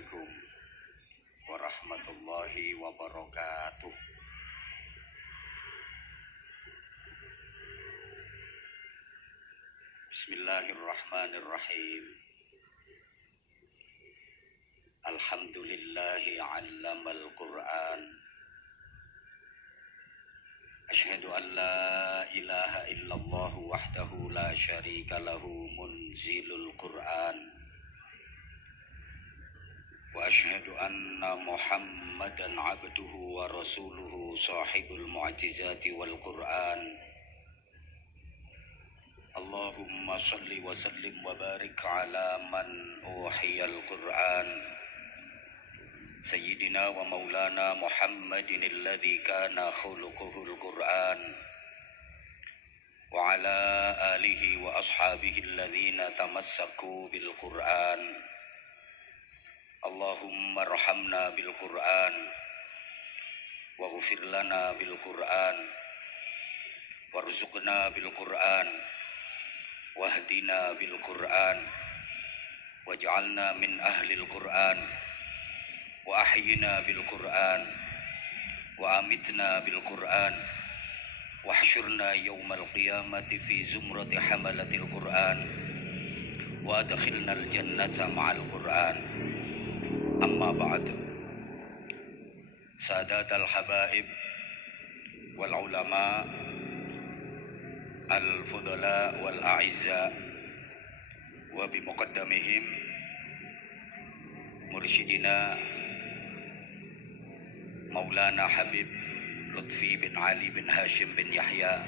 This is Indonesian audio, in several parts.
Assalamualaikum warahmatullahi wabarakatuh. Bismillahirrahmanirrahim. Alhamdulillahi 'allamal Qur'an. Asyhadu an la ilaha illallah wahdahu la syarika lahu munzilul Qur'an. Wa asyhadu anna Muhammadan 'abduhu wa rasuluhu sahibul mu'jizati wal Qur'an. Allahumma salli wa sallim wa barik ala man uhiyal Qur'an. Sayyidina wa maulana Muhammadin alladhi kana khuluquhul Qur'an. Wa ala alihi wa ashabihi alladhina tamassaku bil Qur'an. Allahumma arhamna bil Qur'an waghfir lana bil Qur'an warzuqna bil Qur'an wahdina bil Qur'an waj'alna min ahlil Qur'an wa ahyina bil Qur'an wa amitna bil Qur'an wahsyurna yawmal qiyamati fi zumrati hamalatil Qur'an wa adkhilna al jannata ma'al Qur'an. Amma ba'd. Sadatal habaib wal ulama al fudala wal a'izza wa bi muqaddamihim mursyidina Maulana Habib Lutfi bin Ali bin Hashim bin Yahya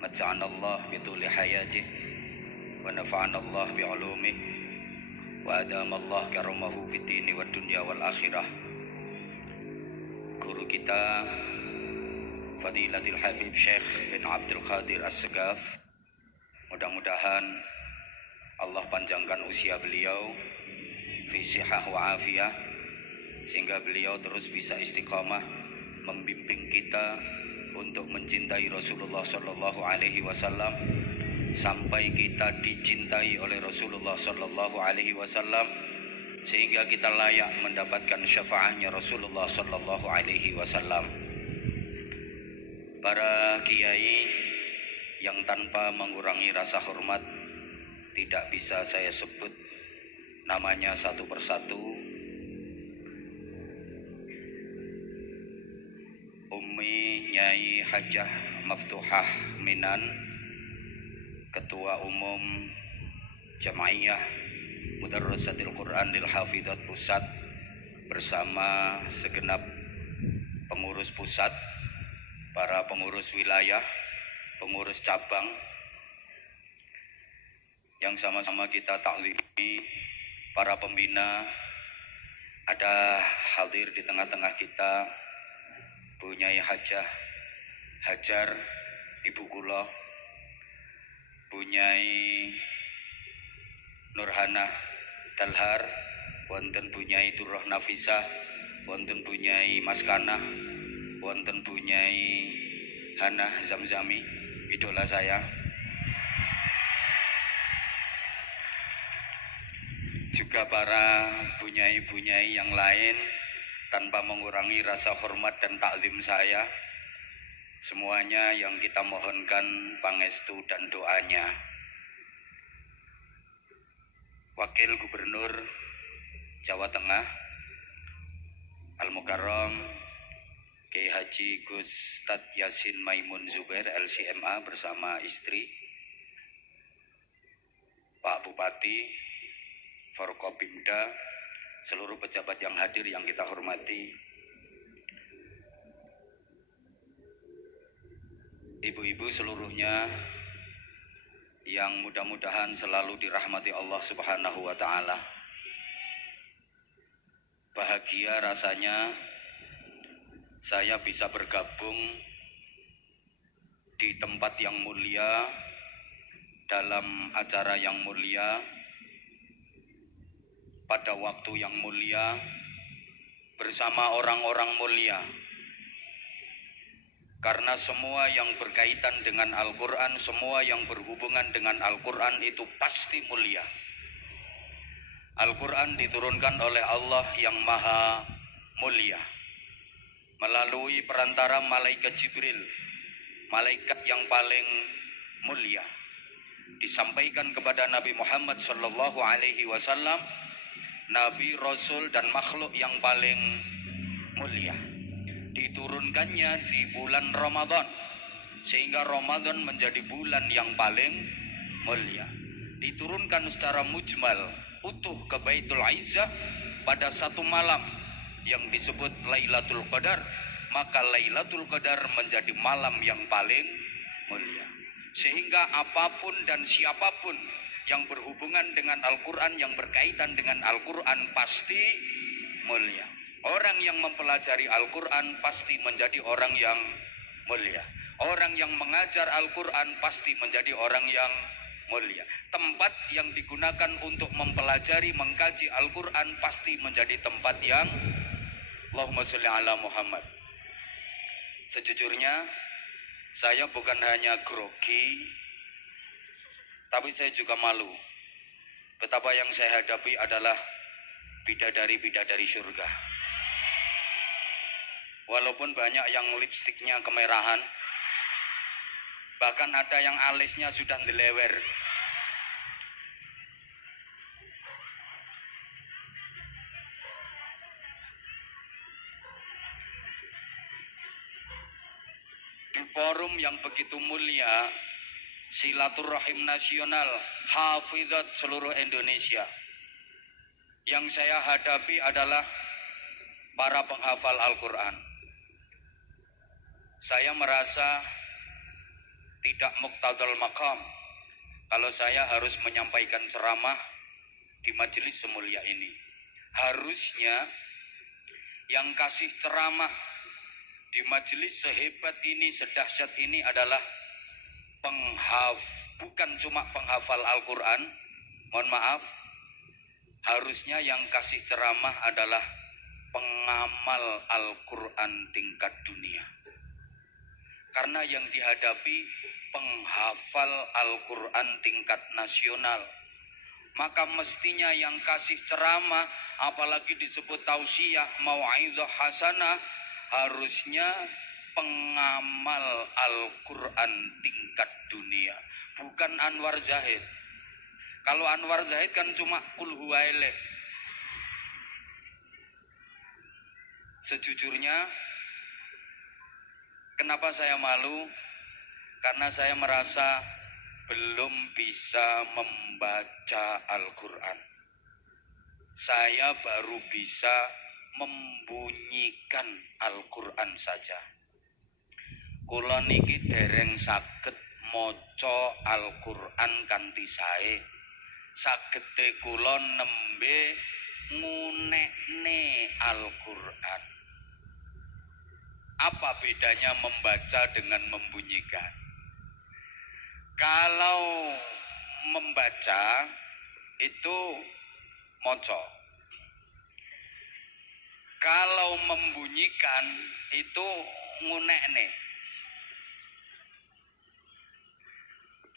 mata'ana Allah bi tuli hayatih wa nafa'ana Allah bi ulumih wa adama Allah karamahu fid dini wad dunya wal akhirah. Guru kita Fadilatul Habib Syekh bin Abdul Qadir As-Segaf, mudah-mudahan Allah panjangkan usia beliau fi sihah wa afiyah, sehingga beliau terus bisa istiqamah membimbing kita untuk mencintai Rasulullah sallallahu alaihi wasallam sampai kita dicintai oleh Rasulullah sallallahu alaihi wasallam, sehingga kita layak mendapatkan syafaatnya Rasulullah sallallahu alaihi wasallam. Para kiai yang tanpa mengurangi rasa hormat tidak bisa saya sebut namanya satu persatu. Umi Nyai Hajah Maftuhah Minan, Ketua Umum Jamaiyah Mudarrisatil Quran lil Hafidhat Pusat, bersama segenap pengurus pusat, para pengurus wilayah, pengurus cabang yang sama-sama kita taklimi, para pembina, ada hadir di tengah-tengah kita Bu Nyai Hajah Hajar, Ibu kula Bu Nyai Nurhana Dalhar, wonten Bu Nyai Durrah Nafisah, wonten Bu Nyai Maskanah, wonten Bu Nyai Hana Zamzami, idola saya. Juga para bunyai-bunyai yang lain, tanpa mengurangi rasa hormat dan takzim saya, semuanya yang kita mohonkan pangestu dan doanya. Wakil Gubernur Jawa Tengah Al-Mukarram Kiai Haji Gus Tad Yasin Maimun Zubair LCMA bersama istri, Pak Bupati, Forkopimda, seluruh pejabat yang hadir yang kita hormati, ibu-ibu seluruhnya yang mudah-mudahan selalu dirahmati Allah Subhanahu wa ta'ala. Bahagia rasanya saya bisa bergabung di tempat yang mulia, dalam acara yang mulia, pada waktu yang mulia, bersama orang-orang mulia. Karena semua yang berkaitan dengan Al-Quran, semua yang berhubungan dengan Al-Quran itu pasti mulia. Al-Quran diturunkan oleh Allah yang maha mulia melalui perantara malaikat Jibril, malaikat yang paling mulia. Disampaikan kepada Nabi Muhammad sallallahu alaihi wasallam, nabi, rasul dan makhluk yang paling mulia. Diturunkannya di bulan Ramadan, sehingga Ramadan menjadi bulan yang paling mulia. Diturunkan secara mujmal utuh ke Baitul Izzah pada satu malam yang disebut Lailatul Qadar, maka Lailatul Qadar menjadi malam yang paling mulia. Sehingga apapun dan siapapun yang berhubungan dengan Al-Quran, yang berkaitan dengan Al-Quran pasti mulia. Orang yang mempelajari Al-Quran pasti menjadi orang yang mulia. Orang yang mengajar Al-Quran pasti menjadi orang yang mulia. Tempat yang digunakan untuk mempelajari, mengkaji Al-Quran pasti menjadi tempat yang Allahumma sholli ala Muhammad. Sejujurnya saya bukan hanya grogi, tapi saya juga malu. Betapa yang saya hadapi adalah bidadari-bidadari surga. Walaupun banyak yang lipstiknya kemerahan, bahkan ada yang alisnya sudah dilewer. Di forum yang begitu mulia, Silaturahim Nasional Hafizat seluruh Indonesia, yang saya hadapi adalah para penghafal Al-Quran. Saya merasa tidak muqtadal maqam kalau saya harus menyampaikan ceramah di majelis semulia ini. Harusnya yang kasih ceramah di majelis sehebat ini, sedahsyat ini adalah bukan cuma penghafal Al-Quran. Mohon maaf, harusnya yang kasih ceramah adalah pengamal Al-Quran tingkat dunia. Karena yang dihadapi penghafal Al-Quran tingkat nasional, maka mestinya yang kasih ceramah, apalagi disebut tausiah, mau'izah hasanah, harusnya pengamal Al-Quran tingkat dunia, bukan Anwar Zahid. Kalau Anwar Zahid kan cuma kul huwaileh. Sejujurnya, kenapa saya malu? Karena saya merasa belum bisa membaca Al-Quran. Saya baru bisa membunyikan Al-Quran saja. Kula niki dereng saged maca Al-Quran kanthi sae. Sagete kula nembe ngunekne Al-Quran. Apa bedanya membaca dengan membunyikan? Kalau membaca itu maca. Kalau membunyikan itu ngunekne.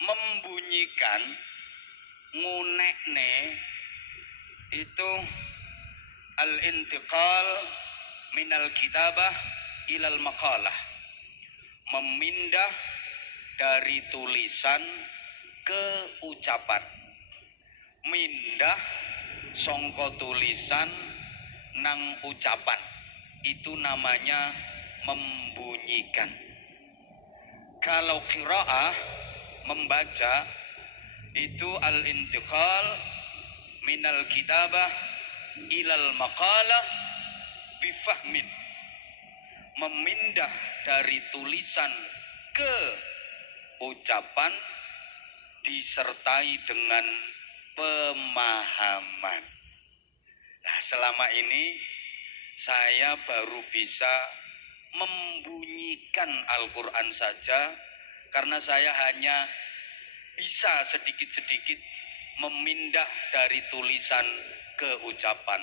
Membunyikan, ngunekne itu al-intiqal minal kitabah ilal maqalah. Memindah dari tulisan ke ucapan. Mindah songko tulisan nang ucapan, itu namanya membunyikan. Kalau qiraah, membaca, itu al-intiqal minal kitabah ilal maqalah bifahmin. Memindah dari tulisan ke ucapan disertai dengan pemahaman. Nah, selama ini saya baru bisa membunyikan Al-Quran saja, karena saya hanya bisa sedikit-sedikit memindah dari tulisan ke ucapan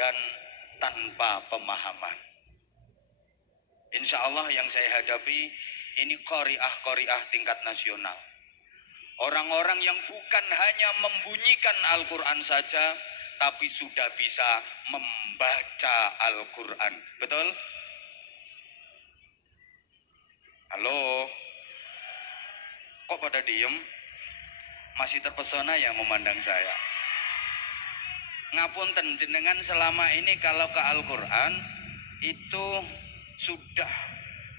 dan tanpa pemahaman. Insya Allah yang saya hadapi ini qari'ah tingkat nasional. Orang-orang yang bukan hanya membunyikan Al-Quran saja, tapi sudah bisa membaca Al-Quran. Betul? Halo? Kok pada diem? Masih terpesona ya memandang saya? Ngapunten, jenengan selama ini kalau ke Al-Quran itu sudah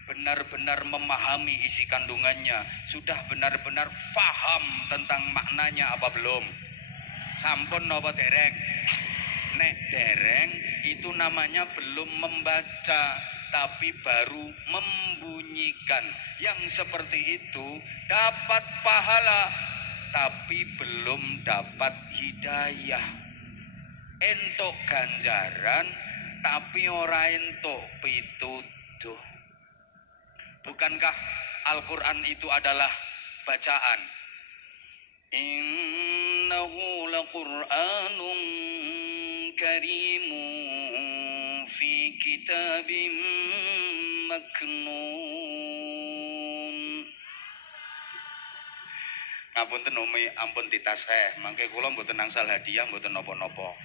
benar-benar memahami isi kandungannya, sudah benar-benar faham tentang maknanya apa belum? Sampun napa dereng? Nek dereng itu namanya belum membaca, tapi baru membunyikan. Yang seperti itu dapat pahala, tapi belum dapat hidayah. Entuk ganjaran, tapi ora entuk pituduh. Bukankah Al-Quran itu adalah bacaan? Innahu laqur'anun karimun fi kitabim maknun. Ngapunten umi, ampun titaseh, mangke kula mboten nangsal hadiah, mboten napa-napa.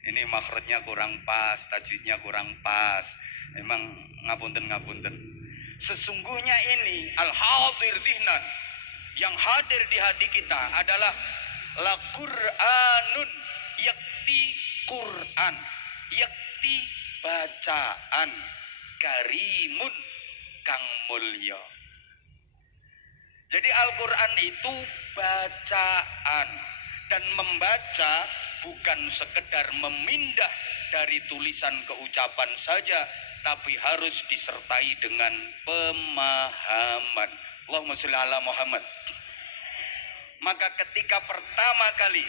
Ini makhrajnya kurang pas, tajwidnya kurang pas. Memang ngapunten. Sesungguhnya ini al-hadir dhihnan, yang hadir di hati kita adalah la Qur'anun, yakti Qur'an, yakti bacaan, karimun kang mulya. Jadi Al-Quran itu bacaan, dan membaca bukan sekedar memindah dari tulisan ke ucapan saja, tapi harus disertai dengan pemahaman. Allahumma sholli ala Muhammad. Maka ketika pertama kali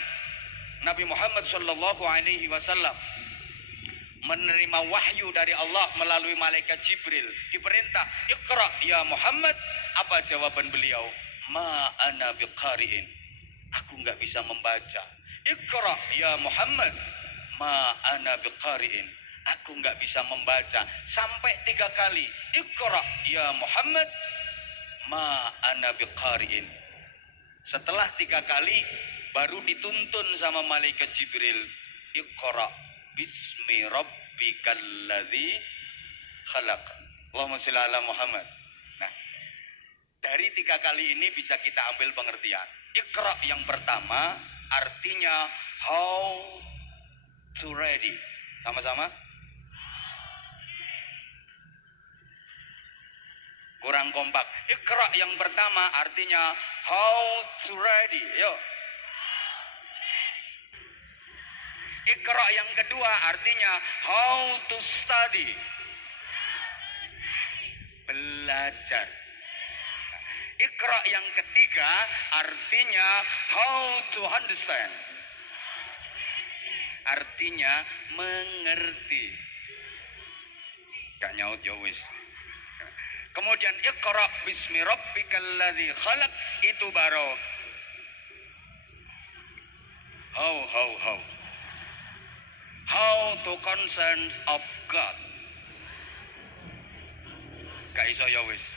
Nabi Muhammad sallallahu alaihi wasallam menerima wahyu dari Allah melalui malaikat Jibril, diperintah, "Iqra ya Muhammad." Apa jawaban beliau? "Ma ana biqari'in." Aku enggak bisa membaca. "Iqra ya Muhammad." "Ma ana biqari'in." Aku enggak bisa membaca. Sampai 3 kali. "Iqra ya Muhammad." "Ma ana biqari'in." Setelah 3 kali baru dituntun sama malaikat Jibril, "Iqra bismi rabbikal ladzi khalaq." Allahumma shalli ala Muhammad. Nah, dari 3 kali ini bisa kita ambil pengertian. Iqra yang pertama artinya how to ready. Sama-sama? Kurang kompak. Iqra yang pertama artinya how to ready. Yuk. Iqra yang kedua artinya how to study. Belajar. Iqra yang ketiga artinya how to understand. Artinya mengerti. Gak nyaut ya wis. Kemudian Iqra bismi rabbikal ladzi khalaq, itu baru how to concerns of God. Gak iso ya wis.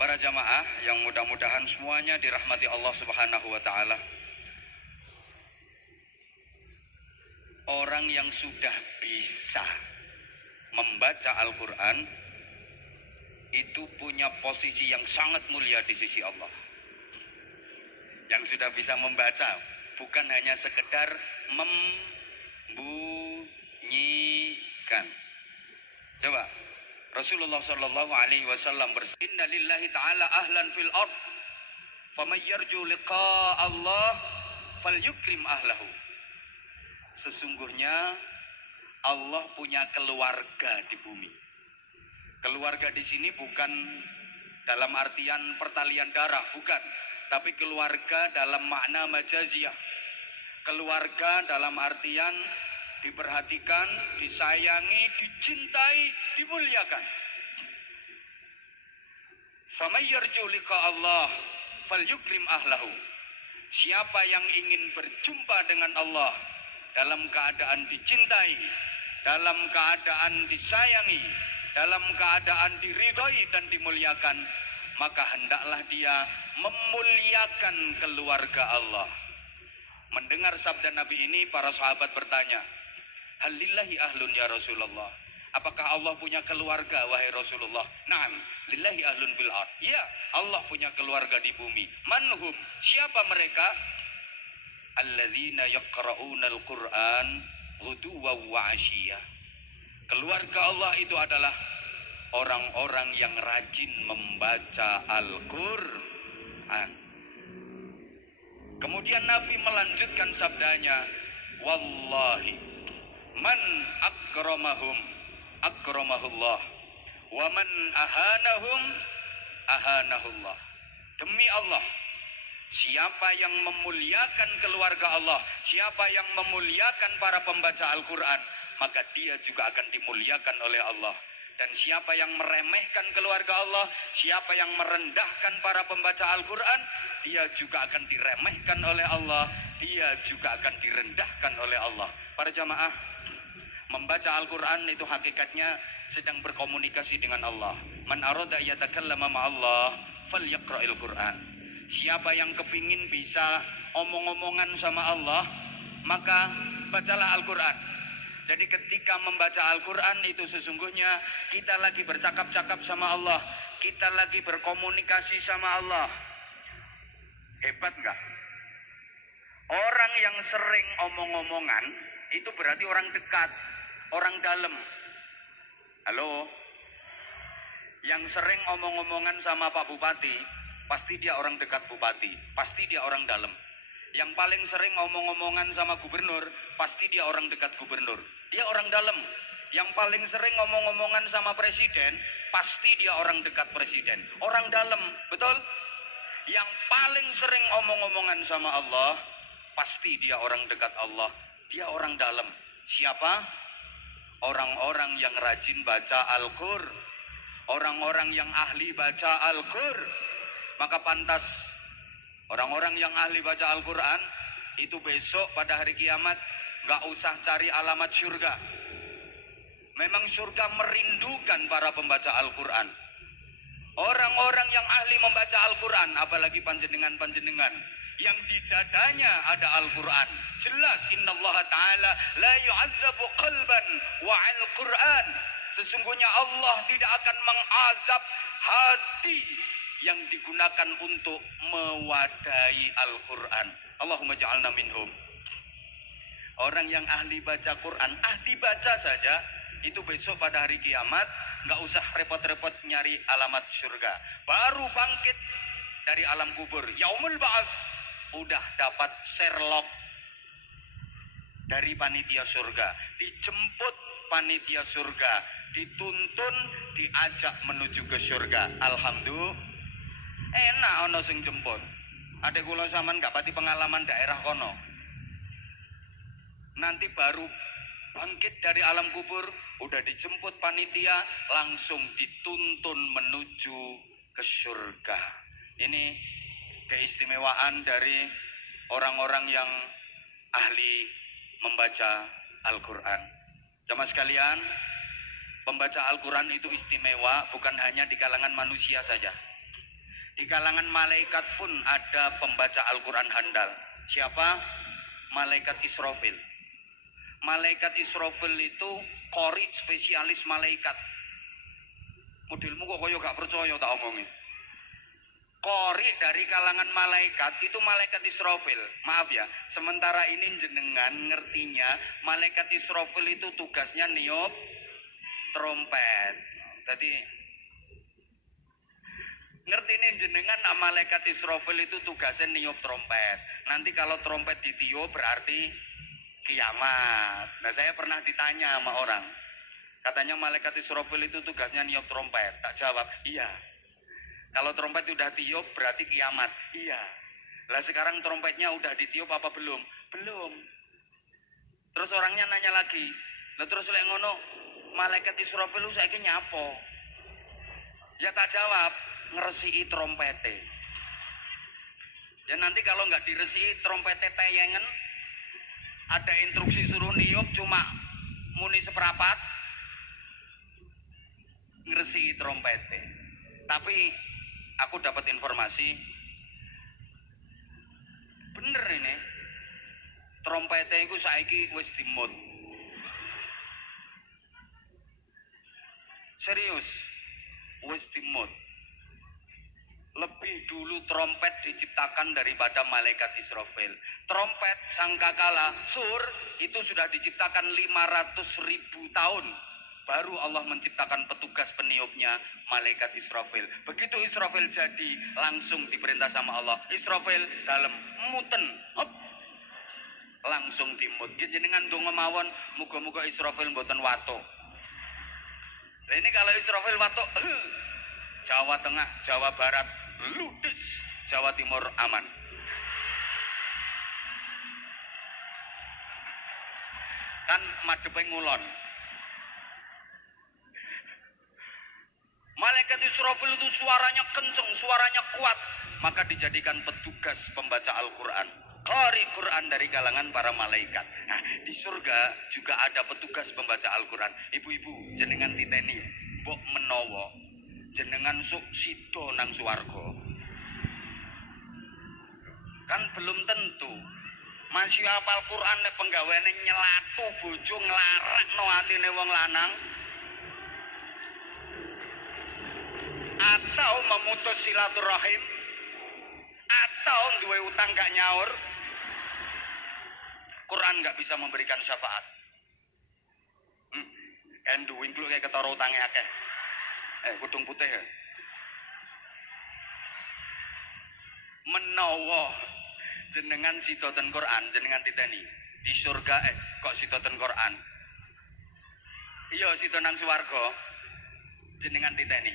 Para jamaah yang mudah-mudahan semuanya dirahmati Allah Subhanahu wa taala. Orang yang sudah bisa membaca Al-Quran itu punya posisi yang sangat mulia di sisi Allah. Yang sudah bisa membaca, bukan hanya sekedar membunyikan. Coba Rasulullah sallallahu alaihi wasallam bersabda, "Inna lillahi ta'ala ahlan fil ard, faman yarju liqa Allah falyukrim ahlahu." Sesungguhnya Allah punya keluarga di bumi. Keluarga di sini bukan dalam artian pertalian darah, bukan, tapi keluarga dalam makna majaziyah. Keluarga dalam artian diperhatikan, disayangi, dicintai, dimuliakan. Faman yarju liqa Allah falyukrim ahlahu. Siapa yang ingin berjumpa dengan Allah dalam keadaan dicintai, dalam keadaan disayangi, dalam keadaan diridhai dan dimuliakan, maka hendaklah dia memuliakan keluarga Allah. Mendengar sabda Nabi ini, para sahabat bertanya, halillahi ahlun ya Rasulullah, apakah Allah punya keluarga wahai Rasulullah? Naam, lillahi ahlun fil ard. Ya, Allah punya keluarga di bumi. Manhum, siapa mereka? Alladzina yaqra'una al-Qur'an ghuduwan wa 'ashiyah. Keluarga Allah itu adalah orang-orang yang rajin membaca Al-Qur'an. Kemudian Nabi melanjutkan sabdanya, wallahi man akramahum akramahullah wa man ahanahum ahanahullah. Demi Allah, siapa yang memuliakan keluarga Allah, siapa yang memuliakan para pembaca Al-Quran, maka dia juga akan dimuliakan oleh Allah. Dan siapa yang meremehkan keluarga Allah, siapa yang merendahkan para pembaca Al-Quran, dia juga akan diremehkan oleh Allah, dia juga akan direndahkan oleh Allah. Para jamaah, membaca Al-Quran itu hakikatnya sedang berkomunikasi dengan Allah. Man arada yatakallama ma'allah falyaqra'il Quran. Siapa yang kepingin bisa omong-omongan sama Allah, maka bacalah Al-Quran. Jadi ketika membaca Al-Quran itu sesungguhnya kita lagi bercakap-cakap sama Allah, kita lagi berkomunikasi sama Allah. Hebat enggak? Orang yang sering omong-omongan itu berarti orang dekat, orang dalam. Halo? Yang sering omong-omongan sama Pak Bupati, pasti dia orang dekat Bupati, pasti dia orang dalam. Yang paling sering omong-omongan sama gubernur, pasti dia orang dekat gubernur, dia orang dalam. Yang paling sering omong-omongan sama presiden, pasti dia orang dekat presiden, orang dalam, betul? Yang paling sering omong-omongan sama Allah, pasti dia orang dekat Allah, dia orang dalam. Siapa? Orang-orang yang rajin baca Al-Qur'an, orang-orang yang ahli baca Al-Qur'an. Maka pantas orang-orang yang ahli baca Al-Quran itu besok pada hari kiamat gak usah cari alamat surga. Memang surga merindukan para pembaca Al-Quran. Orang-orang yang ahli membaca Al-Quran, apalagi panjenengan-panjenengan yang di dadanya ada Al-Quran. Jelas innallaha ta'ala la yu'azzabu qalban wa al-Quran. Sesungguhnya Allah tidak akan mengazab hati yang digunakan untuk mewadai Al-Quran. Allahumma ja'alna minhum. Orang yang ahli baca Quran, ahli baca saja, itu besok pada hari kiamat nggak usah repot-repot nyari alamat surga. Baru bangkit dari alam kubur, yaumul ba'ats, udah dapat Sherlock dari panitia surga, dijemput panitia surga, dituntun, diajak menuju ke surga. Alhamdulillah. Enak ono sing jemput. Adek kula sampean gak pati pengalaman daerah kono. Nanti baru bangkit dari alam kubur, udah dijemput panitia, langsung dituntun menuju ke surga. Ini keistimewaan dari orang-orang yang ahli membaca Al-Quran. Jamaah sekalian, pembaca Al-Quran itu istimewa bukan hanya di kalangan manusia saja. Di kalangan malaikat pun ada pembaca Al-Quran handal. Siapa? Malaikat Israfil. Malaikat Israfil itu qori spesialis malaikat. Modelmu kok koyo gak percaya tak omongin. Qori dari kalangan malaikat itu malaikat Israfil. Maaf ya, sementara ini jenengan ngertinya malaikat Israfil itu tugasnya niup trompet. Jadi ngerti nih jenengan, malaikat Israfil itu tugasnya niup trompet. Nanti kalau trompet ditiup berarti kiamat. Nah, saya pernah ditanya sama orang, katanya malaikat Israfil itu tugasnya niup trompet. Tak jawab, iya. Kalau trompet udah tiup berarti kiamat. Iya. Lah sekarang trompetnya udah ditiup apa belum? Belum. Terus orangnya nanya lagi, lah terus lek ngono malaikat Israfil lu saiki nyapo? Ya tak jawab, ngeresiki trompete. Ya nanti kalau nggak diresiki trompete teyengen, ada instruksi suruh niup cuma muni seperapat, ngeresiki trompete. Tapi aku dapat informasi bener ini trompete iku saiki wis dimut. Serius, wis dimut. Lebih dulu trompet diciptakan daripada malaikat Israfil. Trompet sangkakala sur itu sudah diciptakan 500.000 tahun. Baru Allah menciptakan petugas peniupnya malaikat Israfil. Begitu Israfil jadi langsung diperintah sama Allah. Israfil dalam muten, hop, langsung dimut. Jenengan donga mawon muga-muga Israfil mboten watuk. Nah ini kalau Israfil watuk, Jawa Tengah, Jawa Barat ludes, Jawa Timur aman. Kan madepe ngulon. Malaikat Israfil itu suaranya kenceng, suaranya kuat, maka dijadikan petugas pembaca Al-Quran. Qari Quran dari kalangan para malaikat. Nah, di surga juga ada petugas pembaca Al-Quran. Ibu-ibu, jenengan titeni, mbok menawa jenengan sok sida nang swarga. Kan belum tentu. Masih hafal Quran nek penggaweane nyelatu bojo nglarakno atine wong lanang atau memutus silaturahim atau duwe utang gak nyaur, Quran gak bisa memberikan syafaat. Kan duwing lu kayak ketara utange akeh. Kudung putih ya. Menawa jenengan sitoten Quran, jenengan titeni di surga kok sitoten Quran. Iya sito nang swarga jenengan titeni.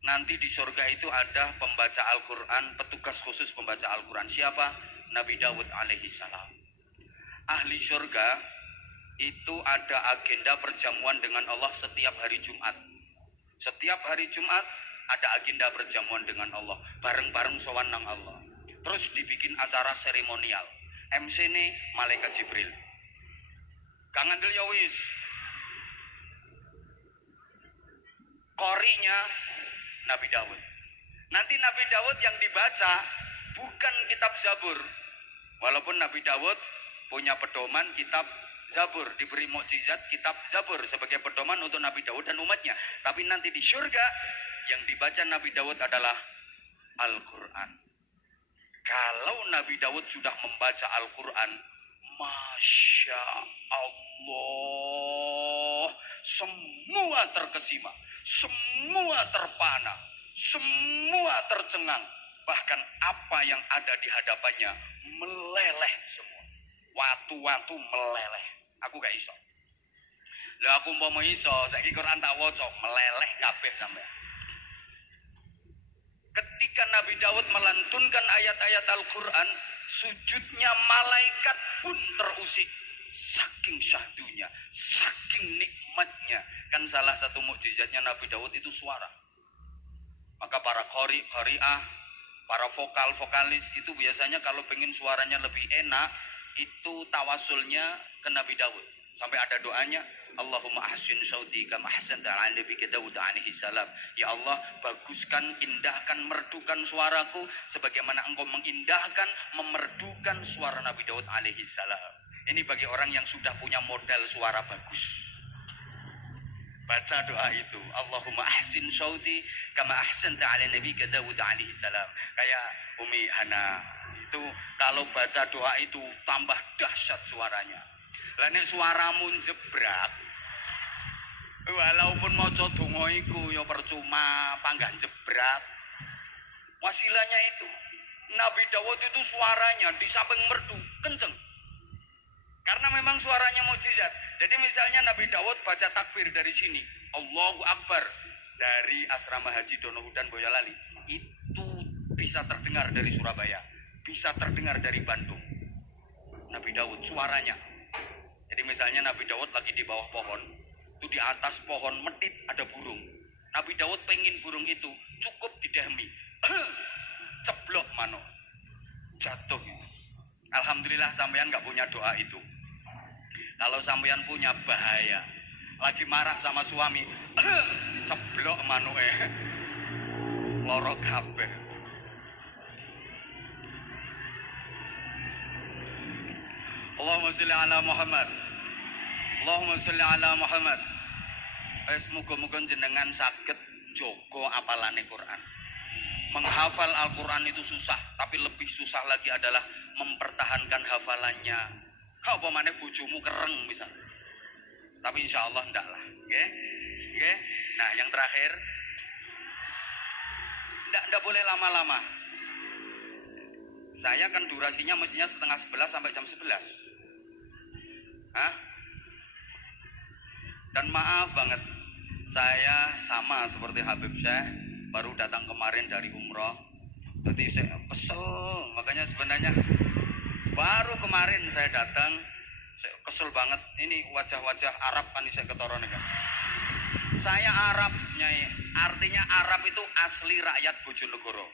Nanti di surga itu ada pembaca Al-Quran, petugas khusus pembaca Al-Quran. Siapa? Nabi Dawud alaihi salam. Ahli surga itu ada agenda perjamuan dengan Allah setiap hari Jumat. Setiap hari Jumat ada agenda perjamuan dengan Allah. Bareng-bareng sowan nang Allah. Terus dibikin acara seremonial. MC ini Malaikat Jibril. Kang Andel ya wis. Qori'nya Nabi Dawud. Nanti Nabi Dawud yang dibaca bukan kitab Zabur. Walaupun Nabi Dawud punya pedoman kitab Zabur, diberi mukjizat kitab Zabur sebagai pedoman untuk Nabi Dawud dan umatnya. Tapi nanti di surga yang dibaca Nabi Dawud adalah Al-Quran. Kalau Nabi Dawud sudah membaca Al-Quran, Masya Allah, semua terkesima, semua terpana, semua tercengang. Bahkan apa yang ada di hadapannya meleleh semua. Watu-watu meleleh. Aku gak iso. Lah aku mau iso, saiki Quran tak waca, meleleh kabeh sampean. Ketika Nabi Daud melantunkan ayat-ayat Al-Quran, sujudnya malaikat pun terusik. Saking syahdunya, saking nikmatnya. Kan salah satu mukjizatnya Nabi Daud itu suara. Maka para qari'ah, para vokalis itu biasanya kalau pengen suaranya lebih enak, itu tawasulnya ke Nabi Daud. Sampai ada doanya, Allahumma ahsin sauti kama ahsanta ala nabiyika Daud alaihi salam. Ya Allah, baguskan, indahkan, merdukan suaraku sebagaimana engkau mengindahkan, memerdukan suara Nabi Daud alaihi salam. Ini bagi orang yang sudah punya modal suara bagus. Baca doa itu, Allahumma ahsin sauti kama ahsanta ala nabiyika Daud alaihi salam. Kayak Umi Hana itu kalau baca doa itu tambah dahsyat suaranya. Lah nek suaramu jebrak, walaupun maca donga iku ya percuma, panggah jebrak. Wasilahnya itu Nabi Dawud itu suaranya di samping merdu kenceng. Karena memang suaranya mukjizat. Jadi misalnya Nabi Dawud baca takbir dari sini, Allahu Akbar, dari asrama haji Donohudan Boyolali, itu bisa terdengar dari Surabaya, bisa terdengar dari Bandung. Nabi Dawud suaranya. Jadi misalnya Nabi Dawud lagi di bawah pohon, itu di atas pohon medit ada burung. Nabi Dawud pengen burung itu cukup didahmi, ceblok mano, jatuh. Alhamdulillah sampean nggak punya doa itu. Kalau sampean punya bahaya, lagi marah sama suami, ceblok mano loro kabeh. Allahumma sholli ala Muhammad. Allahumma sholli ala Muhammad. Muga-muga jenengan saged jaga apalane Quran. Menghafal Al-Quran itu susah, tapi lebih susah lagi adalah mempertahankan hafalannya. Apa maneh bojomu kereng misalnya. Tapi insya Allah enggak lah, nggih. Nggih. Nah, yang terakhir, enggak boleh lama-lama. Saya kan durasinya mestinya setengah 11 sampai jam 11. Hah? Dan maaf banget, saya sama seperti Habib Syekh, baru datang kemarin dari umroh. Jadi saya kesel, makanya sebenarnya baru kemarin saya datang, saya kesel banget. Ini wajah-wajah Arab kan saya ketoron kan. Saya Arab, Nyai. Artinya Arab itu asli rakyat Bojonegoro.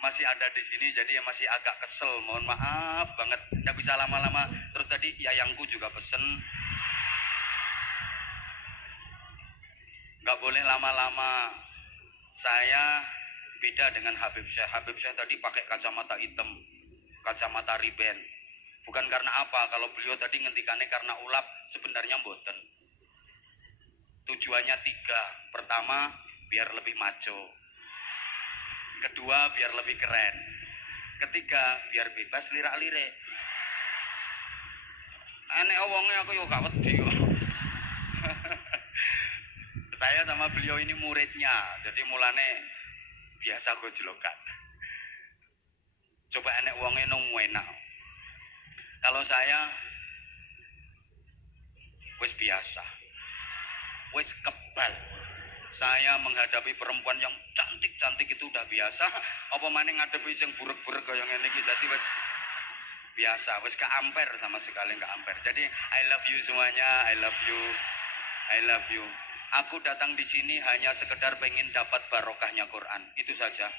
Masih ada di sini, jadi masih agak kesel. Mohon maaf banget, nggak bisa lama-lama. Terus tadi yayangku juga pesen, nggak boleh lama-lama. Saya beda dengan Habib Syekh. Habib Syekh tadi pakai kacamata hitam, kacamata riben. Bukan karena apa, kalau beliau tadi ngendikannya karena ulap, sebenarnya mboten. Tujuannya 3. Pertama, biar lebih maco. Kedua, biar lebih keren. Ketiga, biar bebas lirak-lirik. Enek wonge aku yo gak wedi kok. Saya sama beliau ini muridnya, jadi mulane biasa gojlokan. Coba enek wonge nang enak. Kalau saya wis biasa. Wis kebal. Saya menghadapi perempuan yang cantik-cantik itu udah biasa. Apa maneh ngadepi sing burek-burek kaya ngene iki, dadi wis biasa, wis gak amper sama sekali, gak amper. Jadi I love you semuanya, I love you. I love you. Aku datang di sini hanya sekedar pengen dapat barokahnya Quran. Itu saja.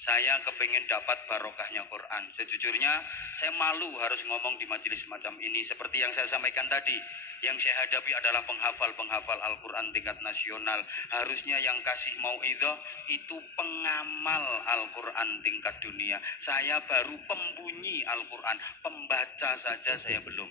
Saya kepengen dapat barokahnya Quran. Sejujurnya saya malu harus ngomong di majelis semacam ini. Seperti yang saya sampaikan tadi, yang saya hadapi adalah penghafal Al-Quran tingkat nasional. Harusnya yang kasih mau'idhah itu pengamal Al-Quran tingkat dunia. Saya baru pembunyi Al-Quran, pembaca saja saya belum.